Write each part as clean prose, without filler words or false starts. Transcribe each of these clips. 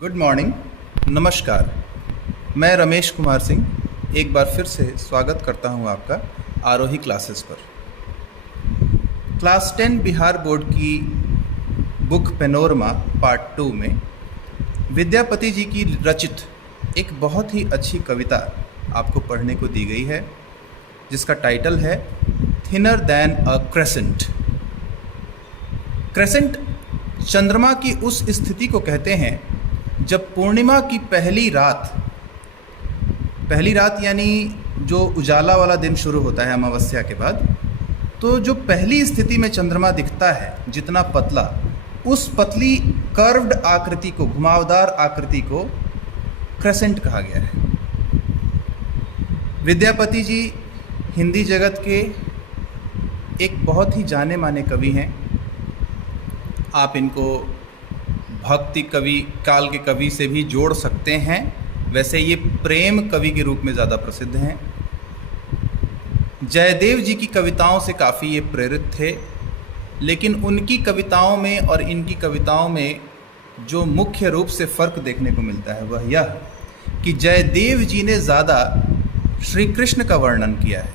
Good morning, नमस्कार। मैं रमेश कुमार सिंह एक बार फिर से स्वागत करता हूं आपका आरोही क्लासेस पर। क्लास 10 बिहार बोर्ड की बुक पेनोरमा पार्ट 2 में विद्यापति जी की रचित एक बहुत ही अच्छी कविता आपको पढ़ने को दी गई है, जिसका टाइटल है थिनर दैन अ क्रेसेंट। क्रेसेंट चंद्रमा की उस स्थिति को कहते हैं जब पूर्णिमा की पहली रात यानी जो उजाला वाला दिन शुरू होता है अमावस्या के बाद, तो जो पहली स्थिति में चंद्रमा दिखता है जितना पतला, उस पतली कर्व्ड आकृति को, घुमावदार आकृति को क्रेसेंट कहा गया है। विद्यापति जी हिंदी जगत के एक बहुत ही जाने माने कवि हैं। आप इनको भक्ति कवि, काल के कवि से भी जोड़ सकते हैं। वैसे ये प्रेम कवि के रूप में ज़्यादा प्रसिद्ध हैं। जयदेव जी की कविताओं से काफ़ी ये प्रेरित थे, लेकिन उनकी कविताओं में और इनकी कविताओं में जो मुख्य रूप से फ़र्क देखने को मिलता है वह यह कि जयदेव जी ने ज़्यादा श्री कृष्ण का वर्णन किया है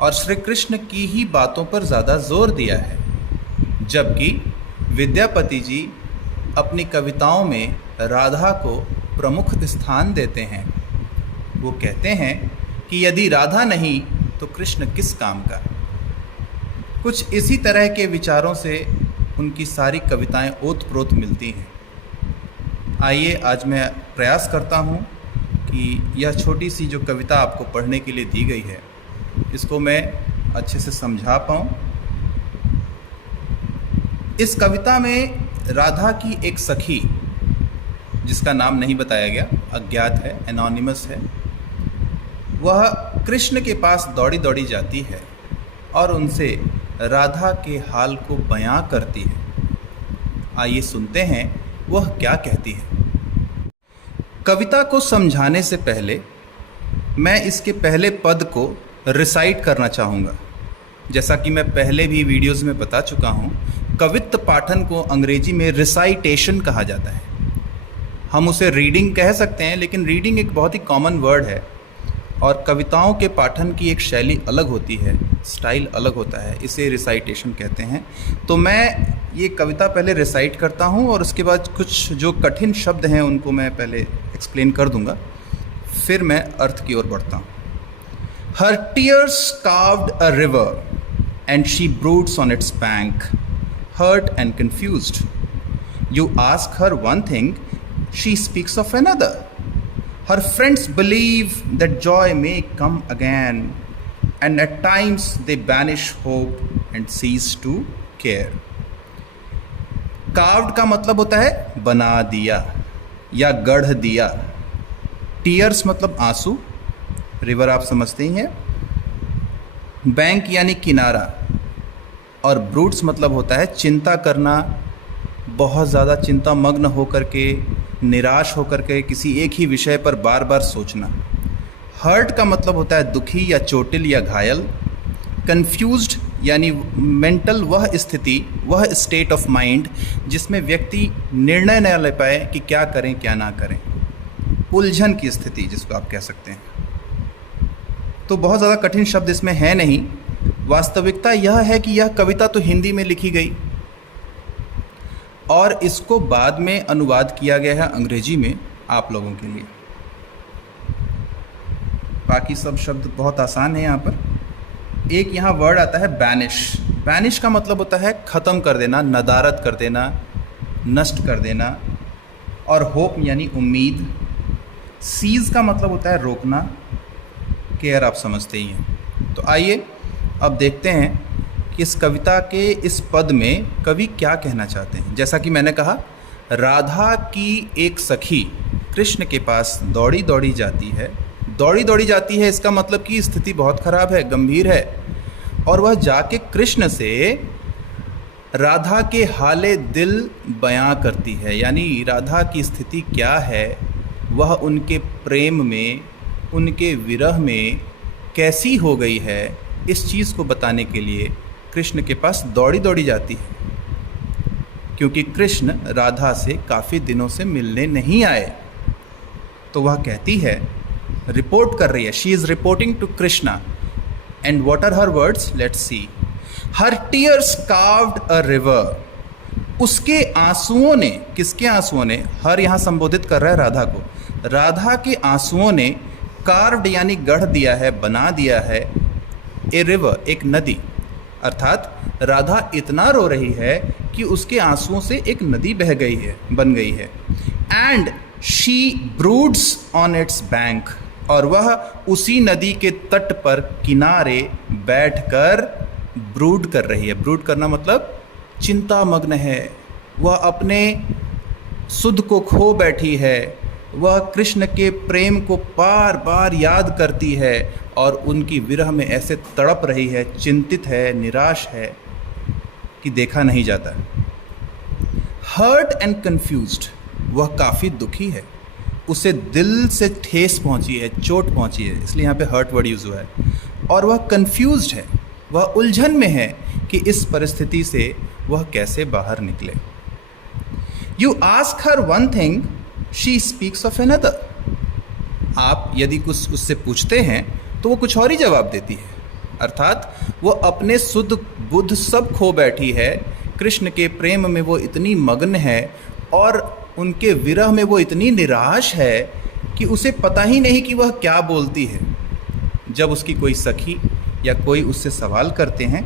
और श्री कृष्ण की ही बातों पर ज़्यादा जोर दिया है, जबकि विद्यापति जी अपनी कविताओं में राधा को प्रमुख स्थान देते हैं। वो कहते हैं कि यदि राधा नहीं तो कृष्ण किस काम का। कुछ इसी तरह के विचारों से उनकी सारी कविताएं ओतप्रोत मिलती हैं। आइए आज मैं प्रयास करता हूँ कि यह छोटी सी जो कविता आपको पढ़ने के लिए दी गई है, इसको मैं अच्छे से समझा पाऊँ। इस कविता में राधा की एक सखी, जिसका नाम नहीं बताया गया, अज्ञात है, एनोनिमस है, वह कृष्ण के पास दौड़ी दौड़ी जाती है और उनसे राधा के हाल को बयां करती है। आइए सुनते हैं वह क्या कहती है। कविता को समझाने से पहले मैं इसके पहले पद को रिसाइट करना चाहूँगा। जैसा कि मैं पहले भी वीडियोस में बता चुका हूँ, कवित्त पाठन को अंग्रेजी में रिसाइटेशन कहा जाता है। हम उसे रीडिंग कह सकते हैं, लेकिन रीडिंग एक बहुत ही कॉमन वर्ड है और कविताओं के पाठन की एक शैली अलग होती है, स्टाइल अलग होता है, इसे रिसाइटेशन कहते हैं। तो मैं ये कविता पहले रिसाइट करता हूँ और उसके बाद कुछ जो कठिन शब्द हैं उनको मैं पहले एक्सप्लेन कर दूँगा, फिर मैं अर्थ की ओर बढ़ता हूँ। Her tears carved a river and she broods on its bank, hurt and confused. You ask her one thing, she speaks of another. Her friends believe that joy may come again, and at times they banish hope and cease to care. Carved का मतलब होता है बना दिया या गढ़ दिया। Tears मतलब आंसू, रिवर आप समझते ही हैं। बैंक यानी किनारा, और ब्रूट्स मतलब होता है चिंता करना, बहुत ज़्यादा चिंता मग्न होकर के, निराश होकर के किसी एक ही विषय पर बार बार सोचना। हर्ट का मतलब होता है दुखी या चोटिल या घायल। कंफ्यूज्ड यानी मेंटल वह स्थिति, वह स्टेट ऑफ माइंड जिसमें व्यक्ति निर्णय न ले पाए कि क्या करें क्या ना करें, उलझन की स्थिति जिसको आप कह सकते हैं। तो बहुत ज़्यादा कठिन शब्द इसमें है नहीं। वास्तविकता यह है कि यह कविता तो हिंदी में लिखी गई और इसको बाद में अनुवाद किया गया है अंग्रेजी में आप लोगों के लिए। बाकी सब शब्द बहुत आसान है। यहाँ पर एक यहाँ वर्ड आता है बैनिश। बैनिश का मतलब होता है ख़त्म कर देना, नदारद कर देना, नष्ट कर देना। और होप यानी उम्मीद। सीज का मतलब होता है रोकना, केयर आप समझते ही हैं। तो आइए अब देखते हैं कि इस कविता के इस पद में कवि क्या कहना चाहते हैं। जैसा कि मैंने कहा, राधा की एक सखी कृष्ण के पास दौड़ी दौड़ी जाती है। दौड़ी दौड़ी जाती है, इसका मतलब कि स्थिति बहुत ख़राब है, गंभीर है, और वह जाके कृष्ण से राधा के हाले दिल बयां करती है। यानी राधा की स्थिति क्या है, वह उनके प्रेम में, उनके विरह में कैसी हो गई है, इस चीज़ को बताने के लिए कृष्ण के पास दौड़ी दौड़ी जाती है। क्योंकि कृष्ण राधा से काफ़ी दिनों से मिलने नहीं आए। तो वह कहती है, रिपोर्ट कर रही है, she is reporting to Krishna, and what are her words, let's see. Her tears carved a river, उसके आंसुओं ने, किसके आंसुओं ने, हर यहाँ संबोधित कर रहा है राधा को, राधा के आंसुओं ने कार्व्ड यानी गढ़ दिया है, बना दिया है, ए रिवर, एक नदी। अर्थात राधा इतना रो रही है कि उसके आंसुओं से एक नदी बह गई है, बन गई है। And she breeds on it's bank, और वह उसी नदी के तट पर किनारे बैठकर ब्रूड कर रही है। ब्रूड करना मतलब चिंता मग्न है, वह अपने सुध को खो बैठी है, वह कृष्ण के प्रेम को बार बार याद करती है और उनकी विरह में ऐसे तड़प रही है, चिंतित है, निराश है कि देखा नहीं जाता। हर्ट एंड कंफ्यूज्ड, वह काफ़ी दुखी है, उसे दिल से ठेस पहुंची है, चोट पहुंची है, इसलिए यहाँ पे हर्ट वर्ड यूज़ हुआ है। और वह कंफ्यूज्ड है, वह उलझन में है कि इस परिस्थिति से वह कैसे बाहर निकले। You ask her one thing, she speaks of another. आप यदि कुछ उससे पूछते हैं तो वो कुछ और ही जवाब देती है। अर्थात वो अपने सुध बुद्ध सब खो बैठी है, कृष्ण के प्रेम में वो इतनी मग्न है और उनके विरह में वो इतनी निराश है कि उसे पता ही नहीं कि वह क्या बोलती है। जब उसकी कोई सखी या कोई उससे सवाल करते हैं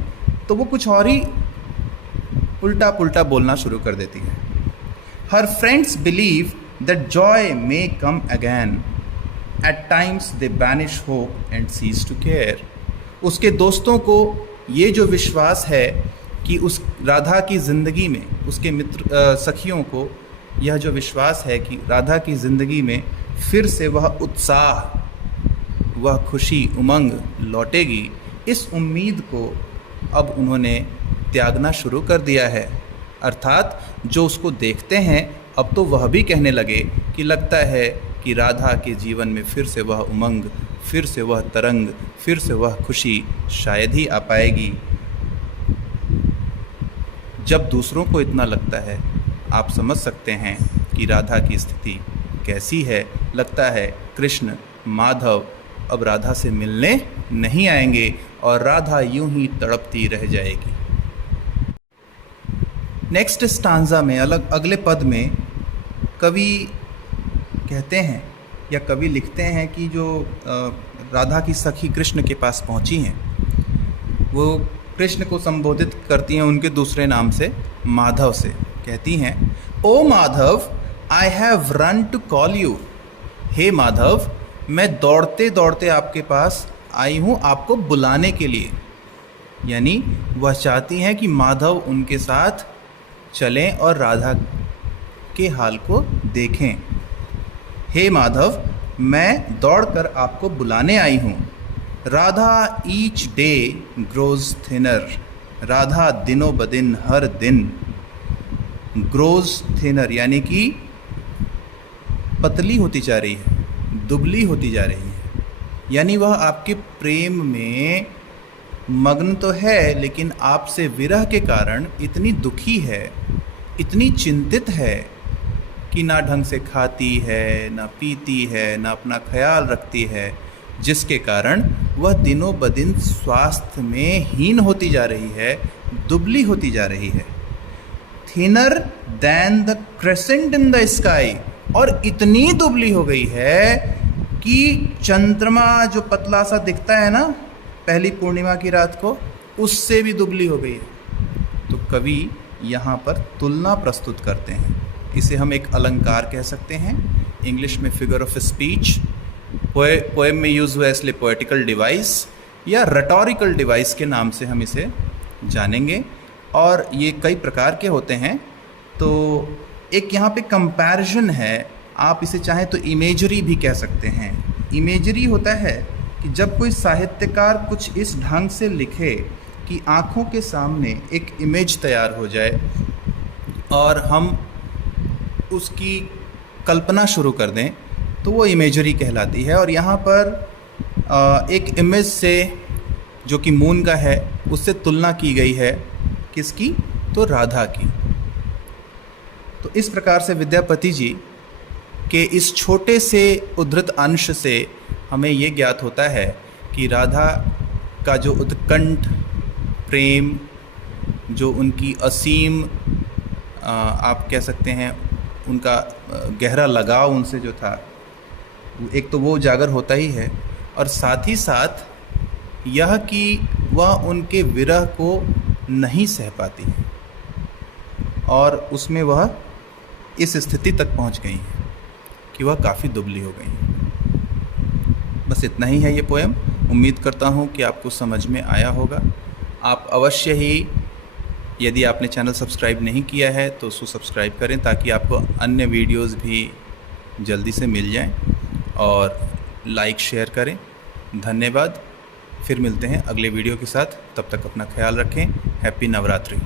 तो वो कुछ और ही उल्टा पुल्टा बोलना शुरू कर देती है। Her friends believe that joy may come again, at times they banish hope and cease to care. उसके दोस्तों को ये जो विश्वास है कि उस राधा की ज़िंदगी में, उसके मित्र सखियों को यह जो विश्वास है कि राधा की ज़िंदगी में फिर से वह उत्साह, वह खुशी, उमंग लौटेगी, इस उम्मीद को अब उन्होंने त्यागना शुरू कर दिया है। अर्थात जो उसको देखते हैं अब तो वह भी कहने लगे कि लगता है कि राधा के जीवन में फिर से वह उमंग, फिर से वह तरंग, फिर से वह खुशी शायद ही आ पाएगी। जब दूसरों को इतना लगता है, आप समझ सकते हैं कि राधा की स्थिति कैसी है। लगता है कृष्ण, माधव अब राधा से मिलने नहीं आएंगे और राधा यूं ही तड़पती रह जाएगी। नेक्स्ट स्टांजा में, अगले पद में कवि कहते हैं या कवि लिखते हैं कि जो राधा की सखी कृष्ण के पास पहुंची हैं, वो कृष्ण को संबोधित करती हैं उनके दूसरे नाम से, माधव से। कहती हैं, ओ Madhav, I have run to call you. हे माधव, मैं दौड़ते दौड़ते आपके पास आई हूँ आपको बुलाने के लिए। यानी वह चाहती हैं कि माधव उनके साथ चलें और राधा के हाल को देखें। हे माधव, मैं दौड़कर आपको बुलाने आई हूँ। Radha each day grows thinner, Radha दिनों बदिन, हर दिन ग्रोज थिनर यानी कि पतली होती जा रही है, दुबली होती जा रही है। यानी वह आपके प्रेम में मग्न तो है, लेकिन आपसे विरह के कारण इतनी दुखी है, इतनी चिंतित है कि ना ढंग से खाती है, ना पीती है, ना अपना ख्याल रखती है, जिसके कारण वह दिनों बदिन स्वास्थ्य में हीन होती जा रही है, दुबली होती जा रही है। Thinner than the crescent in the sky, और इतनी दुबली हो गई है कि चंद्रमा जो पतला सा दिखता है ना पहली पूर्णिमा की रात को, उससे भी दुबली हो गई है। तो कवि यहाँ पर तुलना प्रस्तुत करते हैं। इसे हम एक अलंकार कह सकते हैं, इंग्लिश में फिगर ऑफ स्पीच, पोएम में यूज़ हुआ इसलिए पोएटिकल डिवाइस या रेटोरिकल डिवाइस के नाम से हम इसे जानेंगे। और ये कई प्रकार के होते हैं। तो एक यहाँ पे कंपैरिजन है, आप इसे चाहें तो इमेजरी भी कह सकते हैं। इमेजरी होता है कि जब कोई साहित्यकार कुछ इस ढंग से लिखे कि आँखों के सामने एक इमेज तैयार हो जाए और हम उसकी कल्पना शुरू कर दें, तो वो इमेजरी कहलाती है। और यहाँ पर एक इमेज से जो कि मून का है, उससे तुलना की गई है, किसकी? तो राधा की। तो इस प्रकार से विद्यापति जी के इस छोटे से उद्धृत अंश से हमें ये ज्ञात होता है कि राधा का जो उत्कंठ प्रेम, जो उनकी असीम आप कह सकते हैं उनका गहरा लगाव उनसे जो था, एक तो वो उजागर होता ही है, और साथ ही साथ यह कि वह उनके विरह को नहीं सह पाती है और उसमें वह इस स्थिति तक पहुंच गई है कि वह काफ़ी दुबली हो गई है। बस इतना ही है ये पोएम। उम्मीद करता हूँ कि आपको समझ में आया होगा। आप अवश्य ही, यदि आपने चैनल सब्सक्राइब नहीं किया है तो उसको सब्सक्राइब करें ताकि आपको अन्य वीडियोस भी जल्दी से मिल जाएं, और लाइक शेयर करें। धन्यवाद। फिर मिलते हैं अगले वीडियो के साथ। तब तक अपना ख्याल रखें। हैप्पी नवरात्रि।